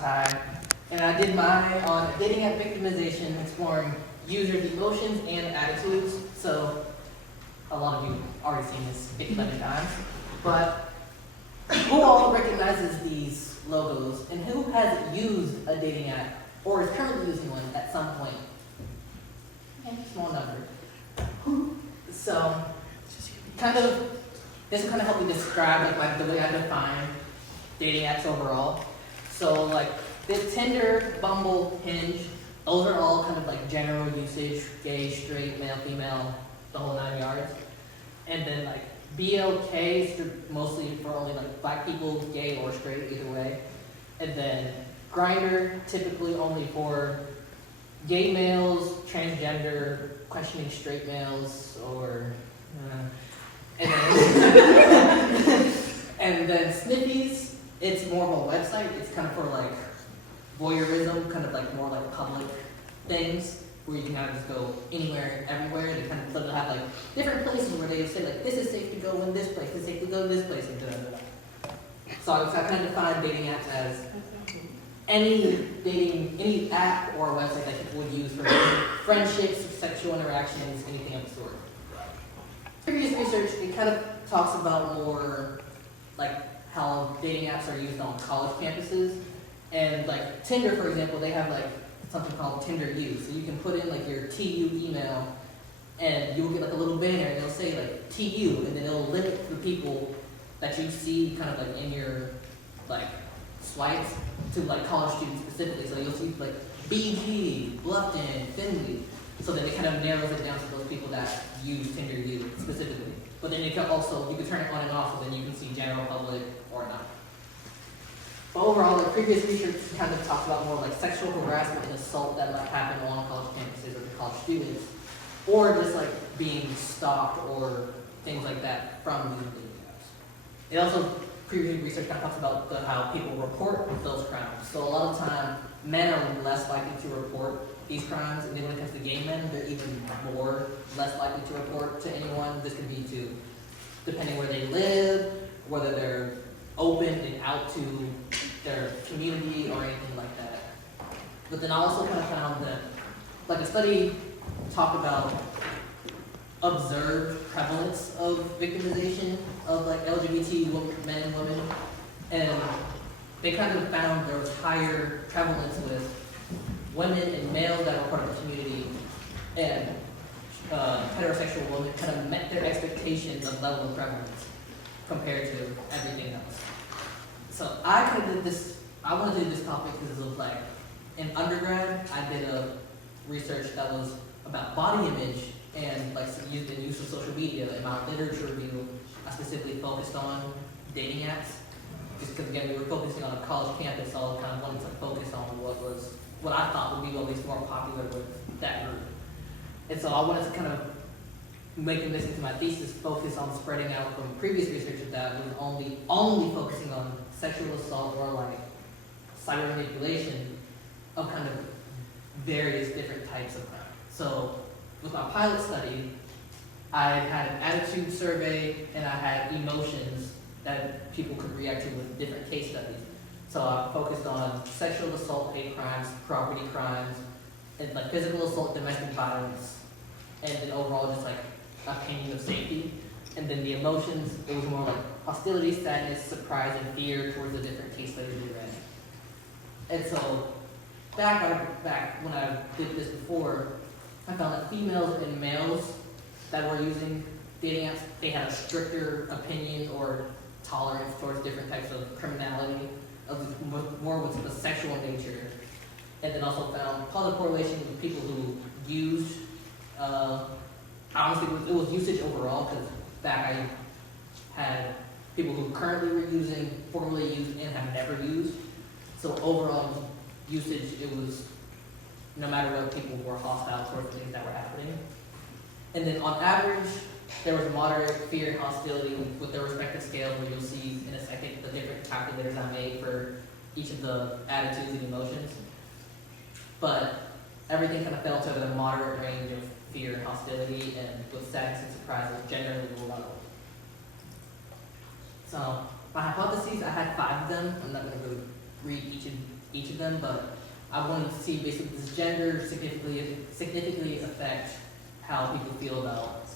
Ty, and I did mine on dating app victimization, exploring users' emotions and attitudes. So a lot of you have already seen this 50 times, but who all recognizes these logos, and who has used a dating app or is currently using one at some point? Okay, small number. So, this will kind of help me describe like the way I define dating apps overall. So like this Tinder, Bumble, Hinge, those are all kind of like general usage, gay, straight, male, female, the whole 9 yards. And then like BLK is mostly for only like black people, gay or straight, either way. And then Grindr, typically only for gay males, transgender, questioning straight males, or and then and then Sniffies, it's more of a website. It's kind of for like voyeurism, kind of like more like public things where you can kind of just go anywhere, everywhere. They kind of have like different places where they say like this is safe to go in this place, this is safe to go in this place, and da da da. So I kind of define dating apps as any app or website that people would use for friendships, sexual interactions, anything of the sort. Previous research, it kind of talks about more like how dating apps are used on college campuses. And like Tinder, for example, they have like something called Tinder U. So you can put in like your TU email and you'll get like a little banner and it'll say like TU, and then it'll limit the people that you see kind of like in your like swipes to like college students specifically. So you'll see like BG, Bluffton, Findlay. So then it kind of narrows it down to those people that use Tinder U specifically. But then you can turn it on and off, so then you can see general public or not. But overall, the previous research kind of talks about more like sexual harassment and assault that might happen on college campuses or to college students, or just like being stalked or things like that from these dating apps. It also, previous research kind of talks about how people report those crimes. So a lot of time, men are less likely to report these crimes, and then when it comes to gay men, they're even less likely to report to anyone. This could be depending where they live, whether they're open and out to their community or anything like that. But then I also kind of found that, like a study talked about observed prevalence of victimization of like LGBT men and women, and they kind of found there was higher prevalence with women and males that were part of the community, and heterosexual women kind of met their expectations of level of prevalence compared to everything else. So I kind of did this, I wanted to do this topic because it was like, in undergrad, I did a research that was about body image and like the use of social media. In my literature review, I specifically focused on dating apps, just because again, we were focusing on a college campus, so I kind of wanted to focus on what I thought would be at least more popular with that group. And so I wanted to kind of making this into my thesis, focus on spreading out from previous research that was only focusing on sexual assault or like cyber manipulation of kind of various different types of crime. So with my pilot study, I had an attitude survey and I had emotions that people could react to with different case studies. So I focused on sexual assault, hate crimes, property crimes, and like physical assault, domestic violence, and then overall just like opinion of safety. And then the emotions, it was more like hostility, sadness, surprise, and fear towards the different case studies we read. And so back when I did this before, I found that females and males that were using dating apps, they had a stricter opinion or tolerance towards different types of criminality, more with the sexual nature. And then also found positive correlation with people who used, honestly, it was usage overall, because back I had people who currently were using, formerly used, and have never used. So overall usage, it was no matter what, people were hostile towards things that were happening. And then on average, there was moderate fear and hostility with their respective scales, where you'll see in a second the different calculators I made for each of the attitudes and emotions. But everything kind of fell to the moderate range of fear and hostility, and with sadness and surprise was generally low. So my hypotheses, I had 5 of them. I'm not going to really read each of them, but I wanted to see basically does gender significantly affect how people feel about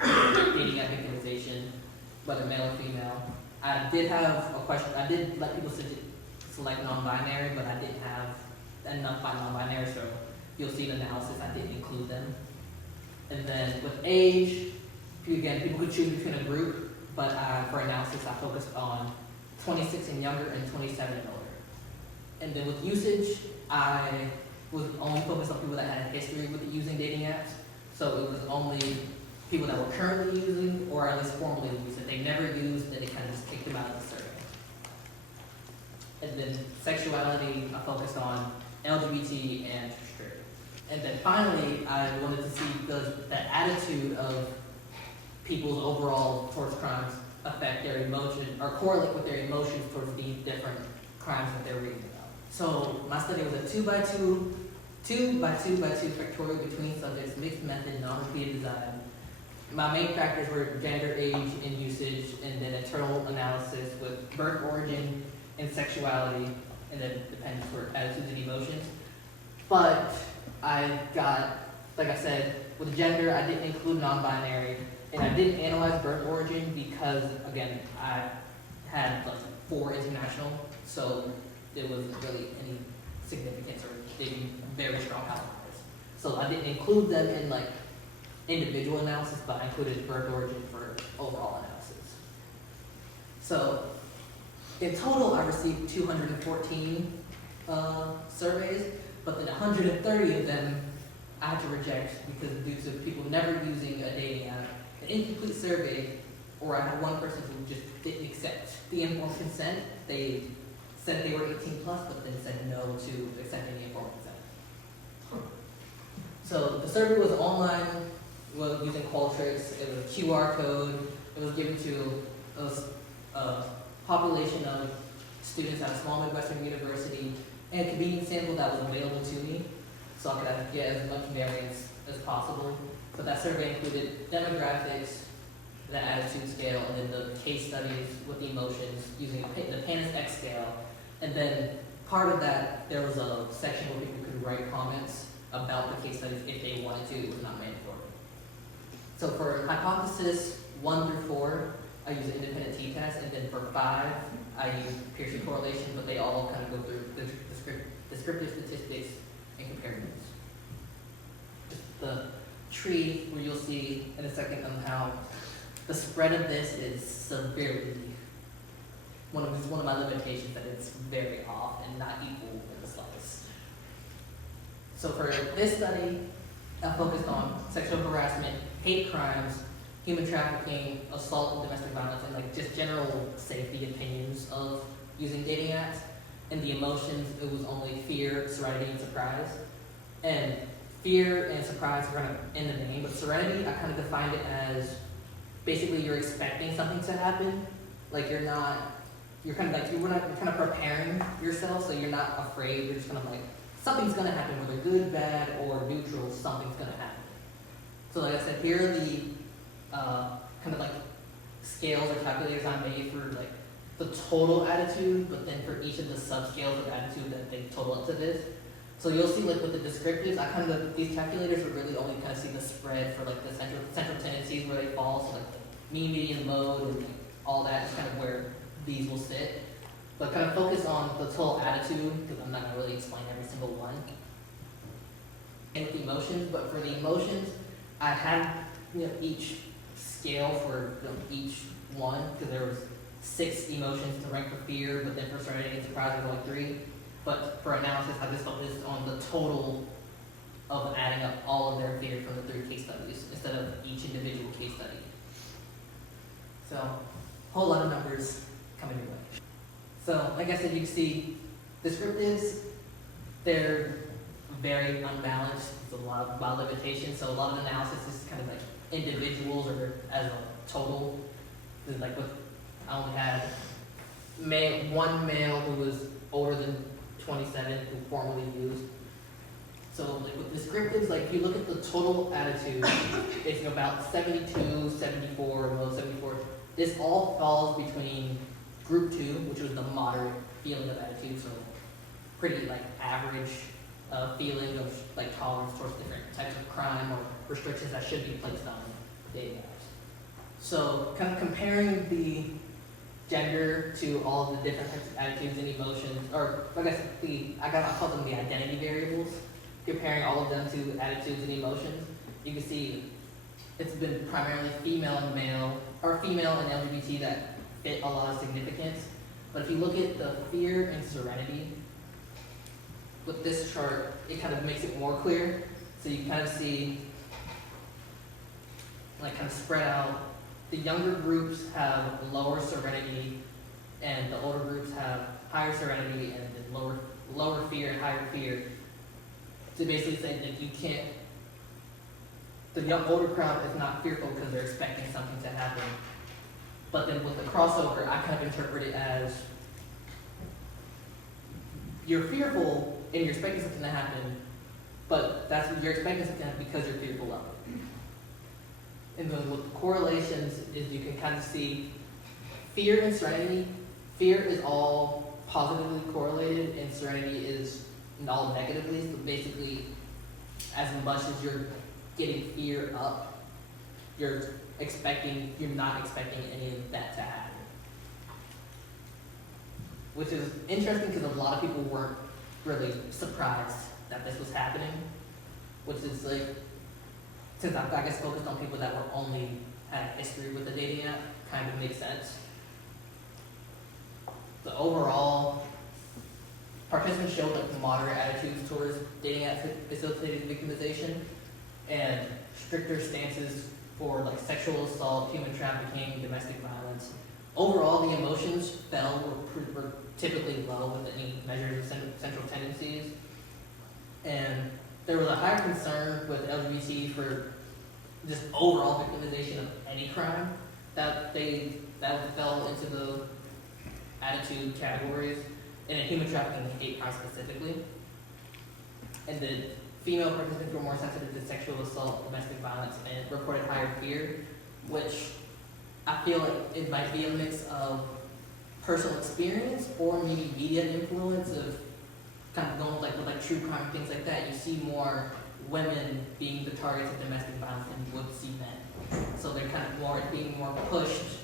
dating app victimization, whether male or female. I did have a question. I did let people select non-binary, but I didn't have enough by non-binary, so you'll see the analysis. I didn't include them. And then with age, people could choose between a group, but for analysis, I focused on 26 and younger and 27 and older. And then with usage, I was only focused on people that had a history with using dating apps. So it was only people that were currently using or at least formerly used. If they never used, then it kind of just kicked them out of the survey. And then sexuality, I focused on LGBT and straight. And then finally, I wanted to see does the attitude of people's overall towards crimes affect their emotion or correlate with their emotions towards these different crimes that they're reading about. So my study was a 2x2 factorial between subjects, mixed method, non-repeated design. My main factors were gender, age, and usage, and then internal analysis with birth origin and sexuality, and then depends for attitudes and emotions. But I got, like I said, with gender, I didn't include non-binary, and I didn't analyze birth origin because, again, I had like 4 international, so there wasn't really any significance or very strong outliers. So I didn't include them in like individual analysis, but I included birth origin for overall analysis. So in total, I received 214 surveys, but then 130 of them I had to reject because due to people never using a dating app, an incomplete survey, or I had one person who just didn't accept the informed consent. They said they were 18 plus, but then said no to accepting the informed consent. So the survey was online, was using Qualtrics, it was a QR code, it was given to a population of students at a small Midwestern university, and a convenient sample that was available to me, so I could get as much variance as possible. So that survey included demographics, the attitude scale, and then the case studies with the emotions using the PANAS X scale. And then part of that, there was a section where people could write comments about the case studies if they wanted to. It was not mandatory. So for hypothesis 1 through 4, I use an independent t-test, and then for 5, I use Pearson correlation, but they all kind of go through the descriptive statistics and comparisons. Just the tree where you'll see in a second on how the spread of this is severely one of my limitations, that it's very off and not equal in the slightest. So for this study, I focused on sexual harassment, hate crimes, human trafficking, assault and domestic violence, and like just general safety opinions of using dating apps. And the emotions, it was only fear, serenity, and surprise. And fear and surprise are kind of in the name, but serenity, I kind of defined it as basically you're expecting something to happen. Like you're kind of preparing yourself, so you're not afraid. You're just kind of like, something's gonna happen, whether good, bad, or neutral, something's gonna happen. So like I said, here are the kind of like scales or calculators I made for like the total attitude, but then for each of the subscales of attitude that they total up to this. So you'll see like with the descriptives, these calculators would really only kind of see the spread for like the central tendencies where they fall, so like the mean, median, mode, and like all that is kind of where these will sit. But kind of focus on the total attitude, because I'm not going to really explain every single one. And with the emotions, but for the emotions, I had each scale for each one, because there was 6 emotions to rank for fear, but then for serenity and surprise there were like 3. But for analysis, I just focused on the total of adding up all of their fear from the 3 case studies instead of each individual case study. So, a whole lot of numbers coming your way. So, like I said, you can see descriptives, they're very unbalanced. There's a lot of limitations, so a lot of analysis is kind of like individuals or as a total. Like I only had one male who was older than 27 who formerly used. So like with descriptives, like if you look at the total attitude, it's about 72, 74, below 74. This all falls between group 2, which was the moderate feeling of attitude, so pretty like average feeling of like tolerance towards different types of crime or restrictions that should be placed on dating apps. So kind of comparing the gender to all of the different types of attitudes and emotions, or I guess I call them the identity variables, comparing all of them to attitudes and emotions, you can see it's been primarily female and male, or female and LGBT that fit a lot of significance. But if you look at the fear and serenity, with this chart, it kind of makes it more clear. So you kind of see, like kind of spread out, the younger groups have lower serenity, and the older groups have higher serenity and then lower fear and higher fear. To basically say that you can't, the young older crowd is not fearful because they're expecting something to happen. But then with the crossover, I kind of interpret it as you're fearful and you're expecting something to happen, but you're expecting something to happen because you're fearful of it. And then with the correlations is you can kind of see fear and serenity. Fear is all positively correlated and serenity is all negatively. So basically, as much as you're getting fear up, you're not expecting any of that to happen. Which is interesting because a lot of people weren't really surprised that this was happening. Which is like, since I guess focused on people that were only had history with the dating app, kind of makes sense. The overall, participants showed like moderate attitudes towards dating app facilitated victimization and stricter stances for like sexual assault, human trafficking, domestic violence. Overall, the emotions were typically low with any measures of central tendencies. And there was a higher concern with LGBT for just overall victimization of any crime that fell into the attitude categories, and in human trafficking and hate crime specifically. And the female participants were more sensitive to sexual assault, domestic violence, and reported higher fear, which I feel like it might be a mix of personal experience or maybe media influence of kind of going with true crime, things like that. You see more women being the targets of domestic violence than you would see men. So they're kind of being more pushed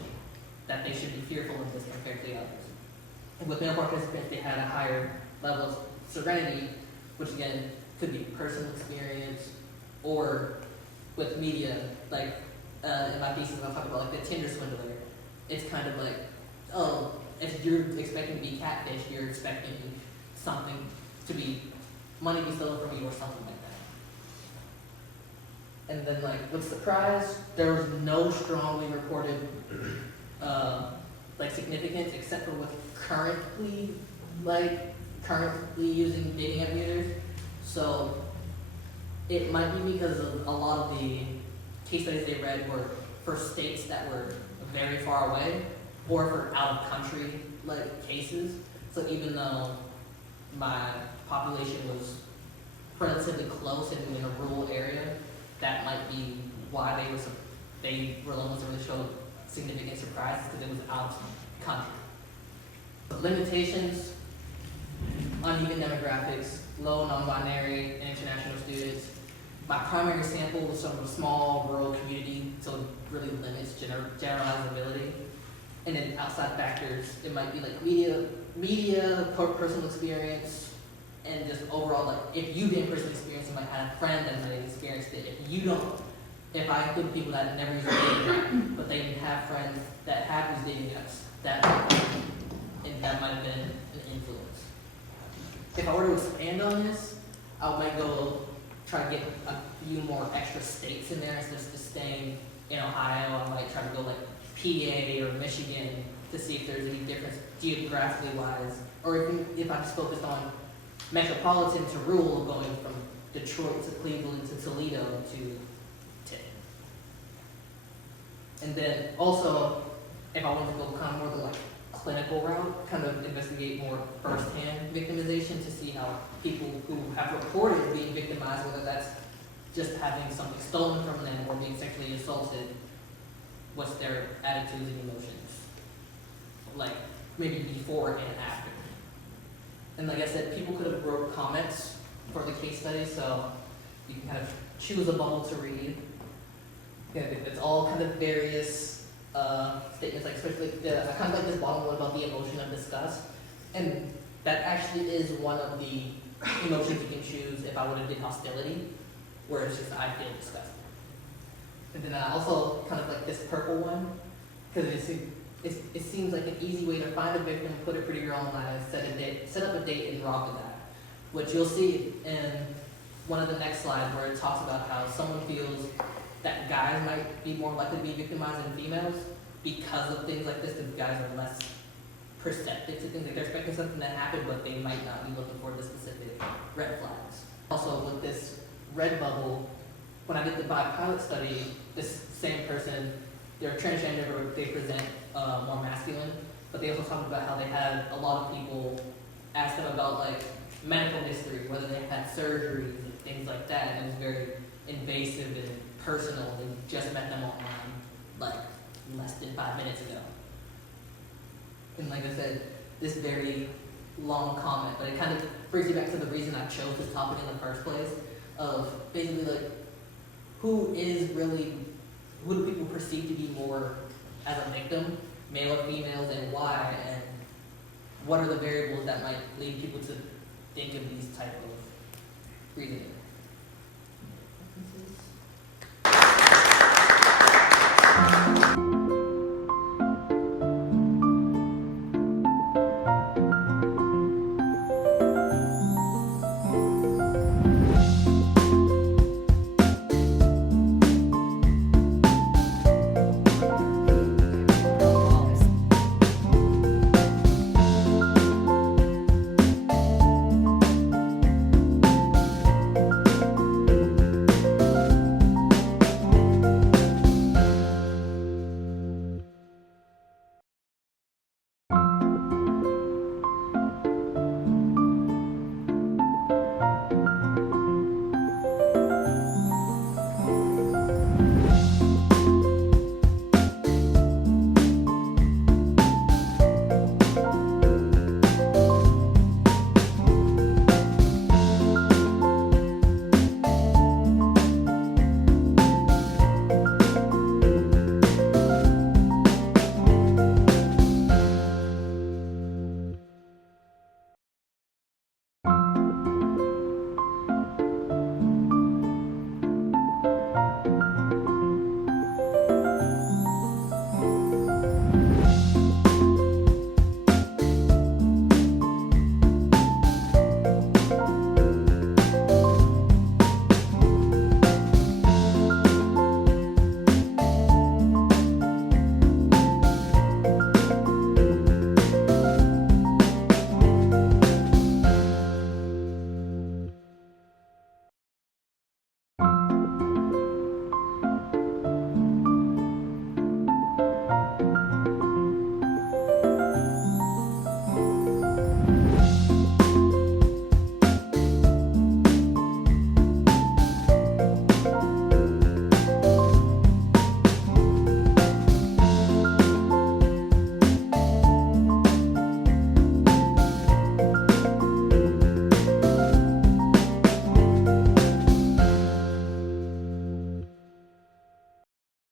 that they should be fearful of this compared to others. And with male participants, they had a higher level of serenity, which again could be personal experience, or with media, like in my thesis I'll talk about like the Tinder swindler. It's kind of like, oh, if you're expecting to be catfished, you're expecting something to be, money to be stolen from you or something like that. And then like with surprise, there was no strongly reported significance except for with currently using dating app users. So it might be because of a lot of the case studies they read were for states that were very far away or for out of country cases. So even though my population was relatively close and in a rural area, that might be why they were the ones that really showed significant surprise because it was out of country. Limitations, uneven demographics, low non-binary and international students. My primary sample was from a small rural community, so it really limits generalizability. And then outside factors, it might be like media, personal experience, and just overall, if you didn't personally experience it, you might have a friend that might have experienced it. If I include people that never used dating app, but they have friends that have used dating apps, that might have been an influence. If I were to expand on this, I might go try to get a few more extra states in there instead of just staying in Ohio. I might try to go PA or Michigan to see if there's any difference geographically wise, or if I just focused on metropolitan to rural, going from Detroit to Cleveland to Toledo to and then also, if I wanted to go kind of more the clinical route, kind of investigate more firsthand victimization to see how people who have reported being victimized, whether that's just having something stolen from them or being sexually assaulted, what's their attitudes and emotions, maybe before and after. And like I said, people could have wrote comments for the case study, so you can kind of choose a bubble to read. Yeah, it's all kind of various statements, like especially I kind of like this bottom one about the emotion of disgust, and that actually is one of the emotions you can choose if I would have did hostility, where it's just I feel disgusted. And then I also kind of like this purple one, because it seems like an easy way to find a victim, put a pretty girl online, set up a date, and rob with that. Which you'll see in one of the next slides where it talks about how someone feels that guys might be more likely to be victimized than females because of things like this, because guys are less perceptive to things. Like they're expecting something to happen, but they might not be looking for the specific red flags. Also, with this red bubble, when I did the bi-pilot study, this same person, they're transgender, but they present more masculine, but they also talked about how they had a lot of people ask them about like medical history, whether they had surgeries and things like that, and it was very invasive and personal. They just met them online like less than 5 minutes ago. And like I said, this very long comment, but it kind of brings you back to the reason I chose this topic in the first place, of basically like who do people perceive to be more as a victim, male or females, and why, and what are the variables that might lead people to think of these type of reasonings.